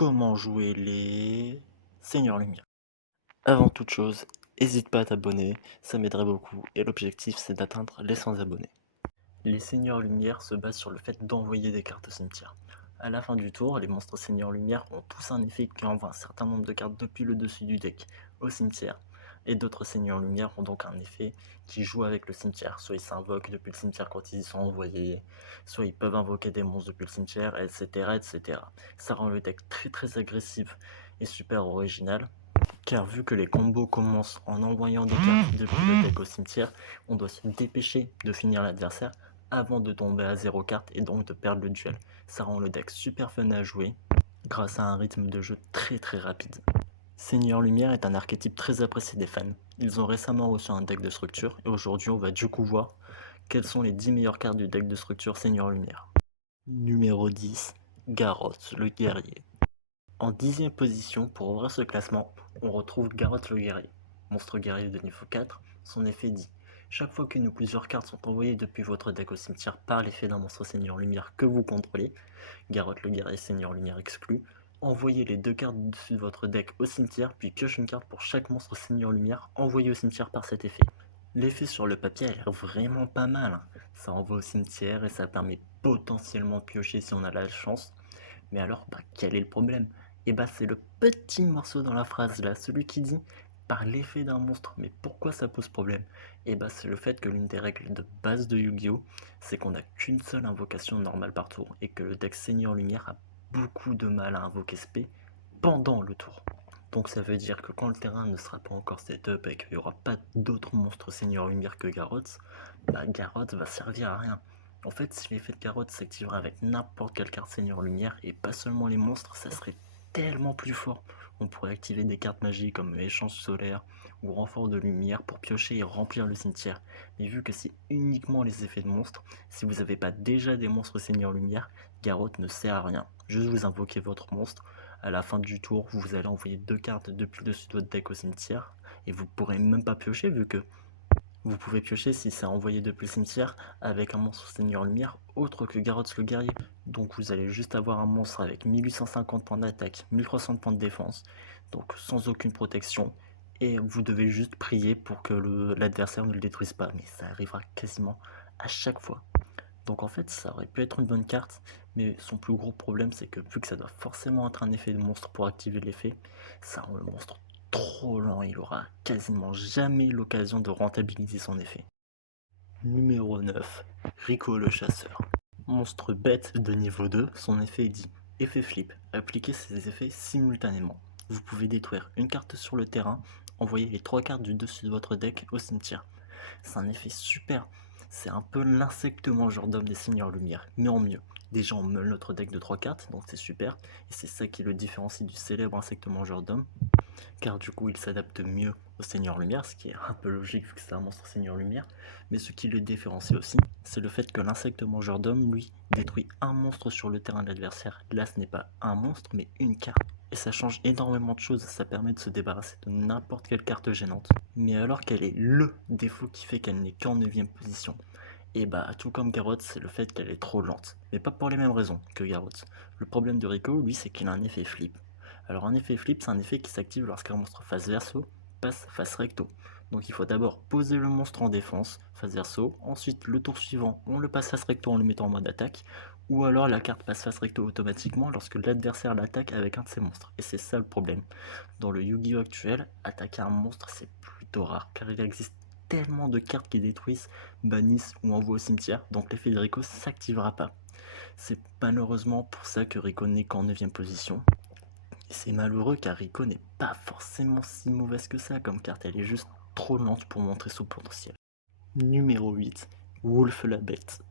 Comment jouer les Seigneurs Lumière. Avant toute chose, n'hésite pas à t'abonner, ça m'aiderait beaucoup et l'objectif c'est d'atteindre les 100 abonnés. Les Seigneurs Lumière se basent sur le fait d'envoyer des cartes au cimetière. À la fin du tour, les monstres Seigneurs Lumière ont tous un effet qui envoie un certain nombre de cartes depuis le dessus du deck au cimetière. Et d'autres Seigneurs Lumière ont donc un effet qui joue avec le cimetière. Soit ils s'invoquent depuis le cimetière quand ils y sont envoyés, soit ils peuvent invoquer des monstres depuis le cimetière, etc. etc. Ça rend le deck très agressif et super original. Car vu que les combos commencent en envoyant des cartes depuis le deck au cimetière, on doit se dépêcher de finir l'adversaire avant de tomber à 0 cartes et donc de perdre le duel. Ça rend le deck super fun à jouer grâce à un rythme de jeu très rapide. Seigneur Lumière est un archétype très apprécié des fans. Ils ont récemment reçu un deck de structure et aujourd'hui on va du coup voir quelles sont les 10 meilleures cartes du deck de structure Seigneur Lumière. Numéro 10, Garroth le guerrier. En 10e position, pour ouvrir ce classement, on retrouve Garroth le guerrier. Monstre guerrier de niveau 4, son effet dit: chaque fois qu'une ou plusieurs cartes sont envoyées depuis votre deck au cimetière par l'effet d'un monstre Seigneur Lumière que vous contrôlez, Garroth le guerrier Seigneur Lumière exclu, envoyez les deux cartes dessus de votre deck au cimetière, puis pioche une carte pour chaque monstre Seigneur Lumière envoyé au cimetière par cet effet. L'effet sur le papier a l'air vraiment pas mal, hein. Ça envoie au cimetière et ça permet potentiellement de piocher si on a la chance. Mais alors, quel est le problème? Et c'est le petit morceau dans la phrase là, celui qui dit par l'effet d'un monstre. Mais pourquoi ça pose problème? C'est le fait que l'une des règles de base de Yu-Gi-Oh! C'est qu'on n'a qu'une seule invocation normale par tour et que le deck Seigneur Lumière a beaucoup de mal à invoquer SP pendant le tour. Donc ça veut dire que quand le terrain ne sera pas encore setup et qu'il n'y aura pas d'autres monstres Seigneur Lumière que Garroth, Garroth va servir à rien. En fait, si l'effet de Garroth s'activera avec n'importe quelle carte Seigneur Lumière, et pas seulement les monstres, ça serait tellement plus fort. On pourrait activer des cartes magiques comme échange solaire ou renfort de lumière pour piocher et remplir le cimetière. Mais vu que c'est uniquement les effets de monstres, si vous n'avez pas déjà des monstres Seigneur Lumière, Garroth ne sert à rien. Juste vous invoquez votre monstre, à la fin du tour, vous allez envoyer deux cartes depuis le dessus de votre deck au cimetière, et vous pourrez même pas piocher vu que vous pouvez piocher si c'est envoyé depuis le cimetière avec un monstre Seigneur Lumière autre que Garroth le guerrier. Donc vous allez juste avoir un monstre avec 1850 points d'attaque, 1300 points de défense, donc sans aucune protection, et vous devez juste prier pour que l'adversaire ne le détruise pas, mais ça arrivera quasiment à chaque fois. Donc en fait, ça aurait pu être une bonne carte, mais son plus gros problème, c'est que vu que ça doit forcément être un effet de monstre pour activer l'effet, ça rend le monstre trop lent, il aura quasiment jamais l'occasion de rentabiliser son effet. Numéro 9, Rico le chasseur. Monstre bête de niveau 2, son effet dit effet flip, appliquez ces effets simultanément. Vous pouvez détruire une carte sur le terrain, envoyer les 3 cartes du dessus de votre deck au cimetière. C'est un effet super. C'est un peu l'insecte mangeur d'homme des Seigneurs Lumière, mais en mieux. Déjà, on meule notre deck de 3 cartes, donc c'est super. Et c'est ça qui le différencie du célèbre insecte mangeur d'homme, car du coup, il s'adapte mieux au Seigneur Lumière, ce qui est un peu logique vu que c'est un monstre Seigneur Lumière. Mais ce qui le différencie aussi, c'est le fait que l'insecte mangeur d'homme, lui, détruit un monstre sur le terrain de l'adversaire. Là, ce n'est pas un monstre, mais une carte. Et ça change énormément de choses, ça permet de se débarrasser de n'importe quelle carte gênante. Mais alors quel est LE défaut qui fait qu'elle n'est qu'en 9ème position? Et tout comme Garroth, c'est le fait qu'elle est trop lente. Mais pas pour les mêmes raisons que Garroth. Le problème de Rico, lui, c'est qu'il a un effet flip. Alors un effet flip, c'est un effet qui s'active lorsqu'un monstre face verso passe face recto. Donc il faut d'abord poser le monstre en défense, face verso, ensuite le tour suivant, on le passe face recto en le mettant en mode attaque, ou alors la carte passe face recto automatiquement lorsque l'adversaire l'attaque avec un de ses monstres. Et c'est ça le problème. Dans le Yu-Gi-Oh actuel, attaquer un monstre c'est plutôt rare, car il existe tellement de cartes qui détruisent, bannissent ou envoient au cimetière, donc l'effet de Rico s'activera pas. C'est malheureusement pour ça que Rico n'est qu'en 9ème position. Et c'est malheureux car Rico n'est pas forcément si mauvaise que ça comme carte, elle est juste trop lente pour montrer son potentiel. Numéro 8, Wolf la bête.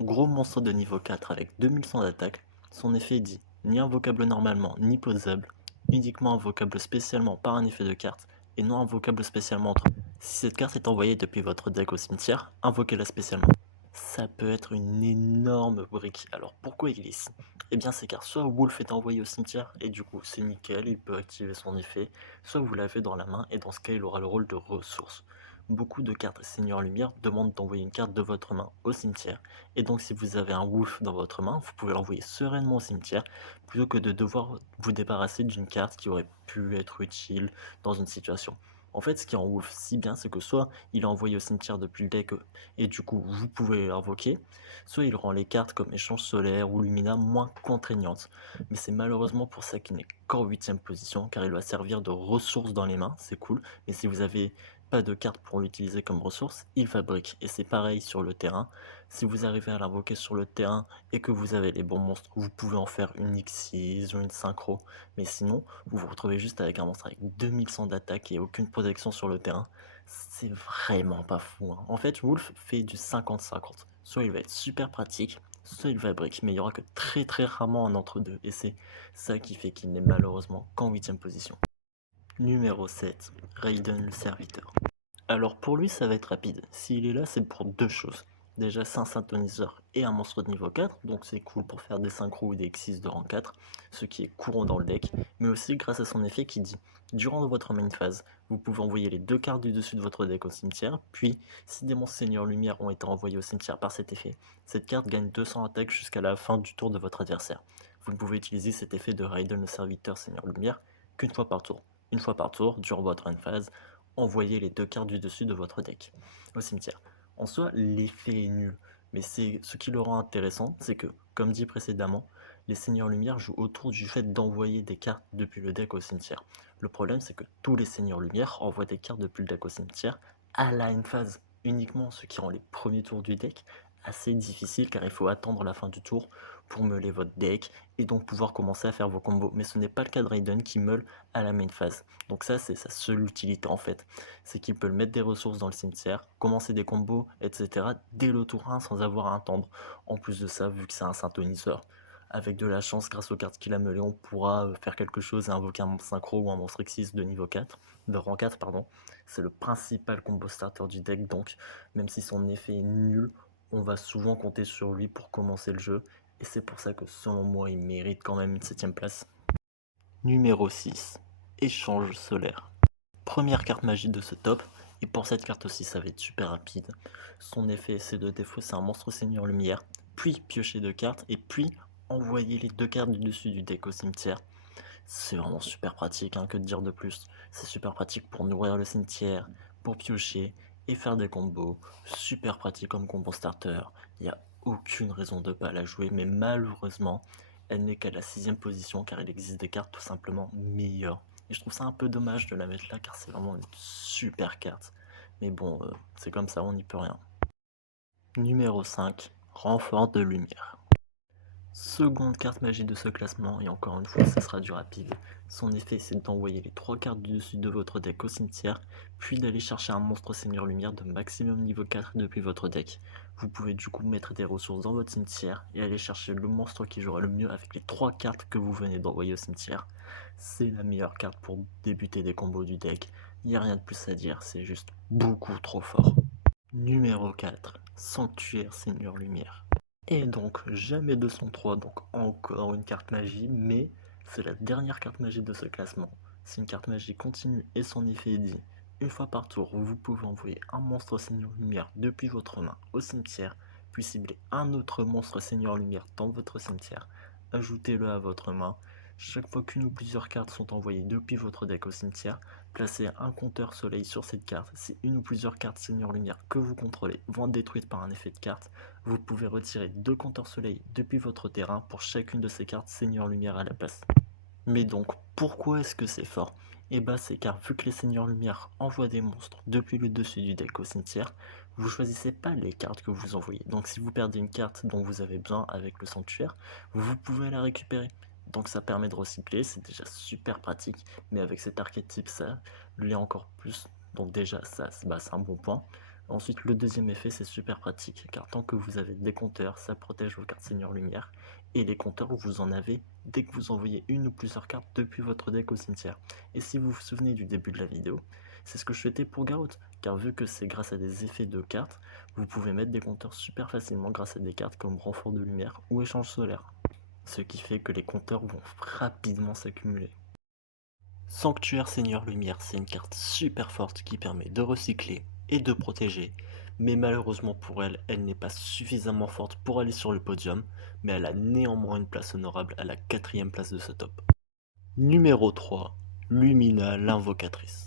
Gros monstre de niveau 4 avec 2100 d'attaque, son effet dit ni invocable normalement ni posable, uniquement invocable spécialement par un effet de carte et non invocable spécialement entre. Si cette carte est envoyée depuis votre deck au cimetière, invoquez-la spécialement. Ça peut être une énorme brique. Alors pourquoi il glisse? Eh bien c'est car soit Wolf est envoyé au cimetière et du coup c'est nickel, il peut activer son effet, soit vous l'avez dans la main et dans ce cas il aura le rôle de ressource. beaucoup de cartes Seigneur Lumière demandent d'envoyer une carte de votre main au cimetière. Et donc si vous avez un Wolf dans votre main, vous pouvez l'envoyer sereinement au cimetière, plutôt que de devoir vous débarrasser d'une carte qui aurait pu être utile dans une situation. En fait, ce qui rend Wolf si bien, c'est que soit il est envoyé au cimetière depuis le deck, et du coup vous pouvez l'invoquer, soit il rend les cartes comme Échange Solaire ou Lumina moins contraignantes. Mais c'est malheureusement pour ça qu'il n'est qu'en 8ème position, car il va servir de ressource dans les mains, c'est cool, mais si vous avez pas de carte pour l'utiliser comme ressource, il fabrique. Et c'est pareil sur le terrain. Si vous arrivez à l'invoquer sur le terrain et que vous avez les bons monstres, vous pouvez en faire une X6 ou une synchro. Mais sinon, vous vous retrouvez juste avec un monstre avec 2100 d'attaque et aucune protection sur le terrain. C'est vraiment pas fou, hein. En fait, Wolf fait du 50-50. Soit il va être super pratique, soit il va brick, mais il y aura que très rarement un entre-deux. Et c'est ça qui fait qu'il n'est malheureusement qu'en 8ème position. Numéro 7, Raiden le serviteur. Alors pour lui ça va être rapide, s'il est là c'est pour deux choses. Déjà c'est un synthoniseur et un monstre de niveau 4, donc c'est cool pour faire des synchros ou des X6 de rang 4, ce qui est courant dans le deck, mais aussi grâce à son effet qui dit, durant votre main phase, vous pouvez envoyer les deux cartes du dessus de votre deck au cimetière, puis si des monstres Seigneur Lumière ont été envoyés au cimetière par cet effet, cette carte gagne 200 attaques jusqu'à la fin du tour de votre adversaire. Vous ne pouvez utiliser cet effet de Raiden le serviteur Seigneur Lumière qu'une fois par tour. Une fois par tour, durant votre end phase, envoyez les deux cartes du dessus de votre deck au cimetière. En soi, l'effet est nul, mais c'est ce qui le rend intéressant, c'est que, comme dit précédemment, les Seigneurs Lumière jouent autour du fait d'envoyer des cartes depuis le deck au cimetière. Le problème, c'est que tous les Seigneurs Lumière envoient des cartes depuis le deck au cimetière à la end phase, uniquement, ce qui rend les premiers tours du deck assez difficile car il faut attendre la fin du tour pour meuler votre deck et donc pouvoir commencer à faire vos combos. Mais ce n'est pas le cas de Raiden qui meule à la main phase. Donc ça c'est sa seule utilité en fait. C'est qu'il peut mettre des ressources dans le cimetière, commencer des combos, etc. dès le tour 1 sans avoir à attendre. En plus de ça, vu que c'est un synthoniseur, avec de la chance grâce aux cartes qu'il a meulées, on pourra faire quelque chose et invoquer un monstre synchro ou un monstre X6 de niveau 4, de rang 4 pardon. C'est le principal combo starter du deck, donc même si son effet est nul, on va souvent compter sur lui pour commencer le jeu, et c'est pour ça que selon moi il mérite quand même une 7ème place. Numéro 6, Échange Solaire. Première carte magique de ce top, et pour cette carte aussi ça va être super rapide. Son effet c'est de défausser un monstre Seigneur Lumière, puis piocher deux cartes, et puis envoyer les deux cartes du dessus du deck au cimetière. C'est vraiment super pratique, hein, que de dire de plus. C'est super pratique pour nourrir le cimetière, pour piocher et faire des combos. Super pratique comme combo starter. Il n'y a aucune raison de ne pas la jouer, mais malheureusement, elle n'est qu'à la 6ème position car il existe des cartes tout simplement meilleures. Et je trouve ça un peu dommage de la mettre là car c'est vraiment une super carte. Mais bon, c'est comme ça, on n'y peut rien. Numéro 5, Renfort de lumière. Seconde carte magique de ce classement, et encore une fois, ça sera du rapide. Son effet, c'est d'envoyer les 3 cartes du dessus de votre deck au cimetière, puis d'aller chercher un monstre Seigneur Lumière de maximum niveau 4 depuis votre deck. Vous pouvez du coup mettre des ressources dans votre cimetière et aller chercher le monstre qui jouera le mieux avec les 3 cartes que vous venez d'envoyer au cimetière. C'est la meilleure carte pour débuter des combos du deck. Il n'y a rien de plus à dire, c'est juste beaucoup trop fort. Numéro 4, Sanctuaire Seigneur Lumière. Et donc jamais 203, donc encore une carte magie, mais c'est la dernière carte magie de ce classement. C'est une carte magie continue et son effet est dit. Une fois par tour, vous pouvez envoyer un monstre Seigneur Lumière depuis votre main au cimetière, puis cibler un autre monstre Seigneur Lumière dans votre cimetière, ajoutez-le à votre main. Chaque fois qu'une ou plusieurs cartes sont envoyées depuis votre deck au cimetière, placez un compteur soleil sur cette carte. Si une ou plusieurs cartes Seigneur Lumière que vous contrôlez vont être détruites par un effet de carte, vous pouvez retirer 2 compteurs soleil depuis votre terrain pour chacune de ces cartes Seigneur Lumière à la place. Mais donc, pourquoi est-ce que c'est fort? Et bah c'est car vu que les Seigneurs Lumière envoient des monstres depuis le dessus du deck au cimetière, vous choisissez pas les cartes que vous envoyez. Donc si vous perdez une carte dont vous avez besoin avec le sanctuaire, vous pouvez la récupérer. Donc ça permet de recycler, c'est déjà super pratique, mais avec cet archétype ça l'est encore plus. Donc déjà ça c'est un bon point. Ensuite le deuxième effet c'est super pratique, car tant que vous avez des compteurs, ça protège vos cartes Seigneur Lumière, et les compteurs vous en avez dès que vous envoyez une ou plusieurs cartes depuis votre deck au cimetière. Et si vous vous souvenez du début de la vidéo, c'est ce que je souhaitais pour Garrote, car vu que c'est grâce à des effets de cartes, vous pouvez mettre des compteurs super facilement grâce à des cartes comme Renfort de lumière ou Échange solaire, ce qui fait que les compteurs vont rapidement s'accumuler. Sanctuaire Seigneur Lumière, c'est une carte super forte qui permet de recycler, et de protéger. Mais malheureusement pour elle, elle n'est pas suffisamment forte pour aller sur le podium, mais elle a néanmoins une place honorable à la 4e place de ce top. Numéro 3, Lumina l'invocatrice.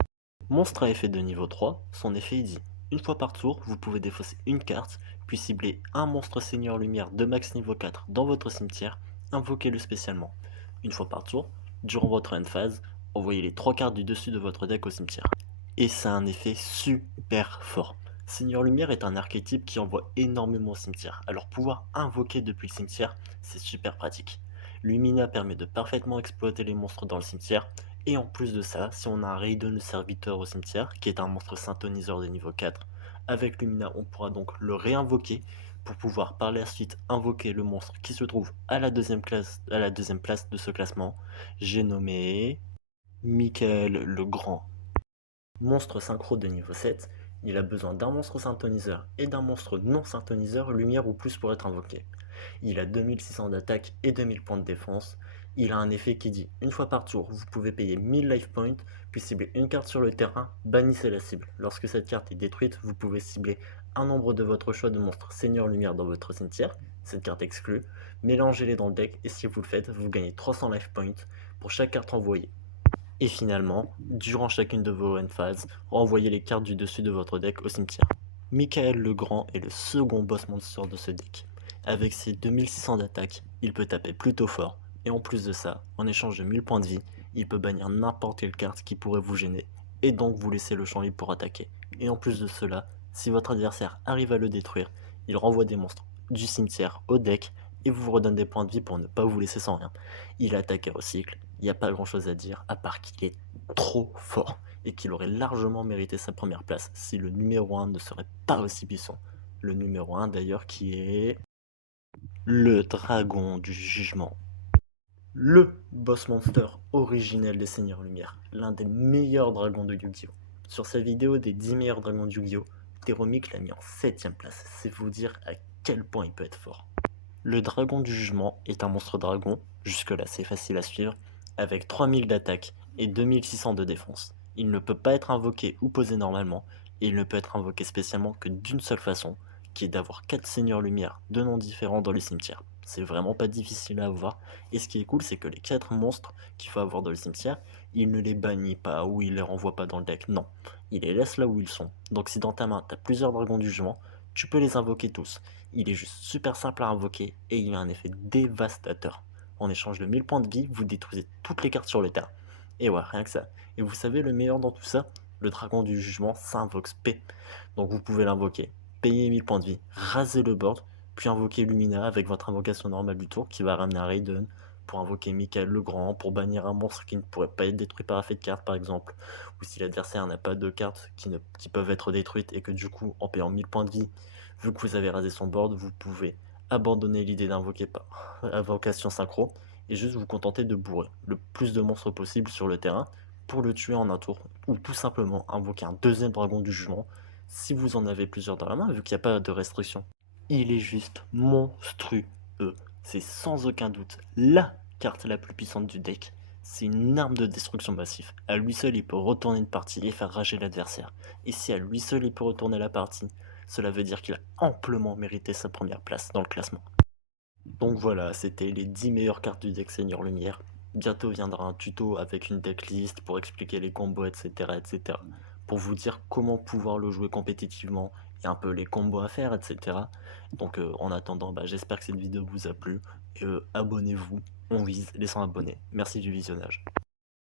Monstre à effet de niveau 3, son effet est dit. Une fois par tour, vous pouvez défausser une carte, puis cibler un monstre Seigneur Lumière de max niveau 4 dans votre cimetière, invoquez-le spécialement. Une fois par tour, durant votre end phase, envoyez les 3 cartes du dessus de votre deck au cimetière. Et ça a un effet super fort. Seigneur Lumière est un archétype qui envoie énormément au cimetière, alors pouvoir invoquer depuis le cimetière, c'est super pratique. Lumina permet de parfaitement exploiter les monstres dans le cimetière, et en plus de ça, si on a un Raiden le serviteur au cimetière, qui est un monstre synthoniseur de niveau 4, avec Lumina on pourra donc le réinvoquer pour pouvoir par la suite invoquer le monstre qui se trouve à la deuxième place de ce classement. J'ai nommé Michael le Grand. Monstre synchro de niveau 7, il a besoin d'un monstre synthoniseur et d'un monstre non synthoniseur lumière ou plus pour être invoqué. Il a 2600 d'attaque et 2000 points de défense. Il a un effet qui dit, une fois par tour, vous pouvez payer 1000 life points, puis cibler une carte sur le terrain, bannissez la cible. Lorsque cette carte est détruite, vous pouvez cibler un nombre de votre choix de monstres Seigneur Lumière dans votre cimetière, cette carte exclue, mélangez-les dans le deck et si vous le faites, vous gagnez 300 life points pour chaque carte envoyée. Et finalement, durant chacune de vos end phases, renvoyez les cartes du dessus de votre deck au cimetière. Michael le Grand est le second boss monster de ce deck. Avec ses 2600 d'attaque, il peut taper plutôt fort, et en plus de ça, en échange de 1000 points de vie, il peut bannir n'importe quelle carte qui pourrait vous gêner, et donc vous laisser le champ libre pour attaquer. Et en plus de cela, si votre adversaire arrive à le détruire, il renvoie des monstres du cimetière au deck, et vous redonne des points de vie pour ne pas vous laisser sans rien. Il attaque et recycle, il n'y a pas grand chose à dire, à part qu'il est trop fort, et qu'il aurait largement mérité sa première place si le numéro 1 ne serait pas aussi puissant. Le numéro 1 d'ailleurs qui est le dragon du jugement. Le boss monster originel des Seigneurs Lumière, l'un des meilleurs dragons de Yu-Gi-Oh! Sur sa vidéo des 10 meilleurs dragons de Yu-Gi-Oh! Teromic l'a mis en 7ème place, c'est vous dire à quel point il peut être fort. Le dragon du jugement est un monstre dragon, jusque-là c'est facile à suivre, avec 3000 d'attaque et 2600 de défense. Il ne peut pas être invoqué ou posé normalement, et il ne peut être invoqué spécialement que d'une seule façon, qui est d'avoir 4 seigneurs lumière de noms différents dans le cimetière. C'est vraiment pas difficile à avoir, et ce qui est cool c'est que les 4 monstres qu'il faut avoir dans le cimetière, il ne les bannit pas ou il les renvoie pas dans le deck, non. Il les laisse là où ils sont. Donc si dans ta main t'as plusieurs dragons du jugement, tu peux les invoquer tous. Il est juste super simple à invoquer et il a un effet dévastateur. En échange de 1000 points de vie, vous détruisez toutes les cartes sur le terrain. Et ouais, rien que ça. Et vous savez le meilleur dans tout ça? Le dragon du jugement s'invoque P. Donc vous pouvez l'invoquer, payer 1000 points de vie, raser le board, puis invoquer Lumina avec votre invocation normale du tour qui va ramener un Raiden, pour invoquer Michael le Grand, pour bannir un monstre qui ne pourrait pas être détruit par effet de carte par exemple, ou si l'adversaire n'a pas de cartes qui peuvent être détruites et que du coup en payant 1000 points de vie, vu que vous avez rasé son board, vous pouvez abandonner l'idée d'invoquer pas invocation synchro et juste vous contenter de bourrer le plus de monstres possible sur le terrain pour le tuer en un tour, ou tout simplement invoquer un deuxième dragon du jugement si vous en avez plusieurs dans la main, vu qu'il n'y a pas de restriction. Il est juste monstrueux. C'est sans aucun doute la carte la plus puissante du deck. C'est une arme de destruction massive. À lui seul, il peut retourner une partie et faire rager l'adversaire. Et si à lui seul, il peut retourner la partie, cela veut dire qu'il a amplement mérité sa première place dans le classement. Donc voilà, c'était les 10 meilleures cartes du deck Seigneur Lumière. Bientôt viendra un tuto avec une decklist pour expliquer les combos, etc., etc. Pour vous dire comment pouvoir le jouer compétitivement et un peu les combos à faire, etc. Donc en attendant, j'espère que cette vidéo vous a plu. Et abonnez-vous, on vise les 100 abonnés. Merci du visionnage.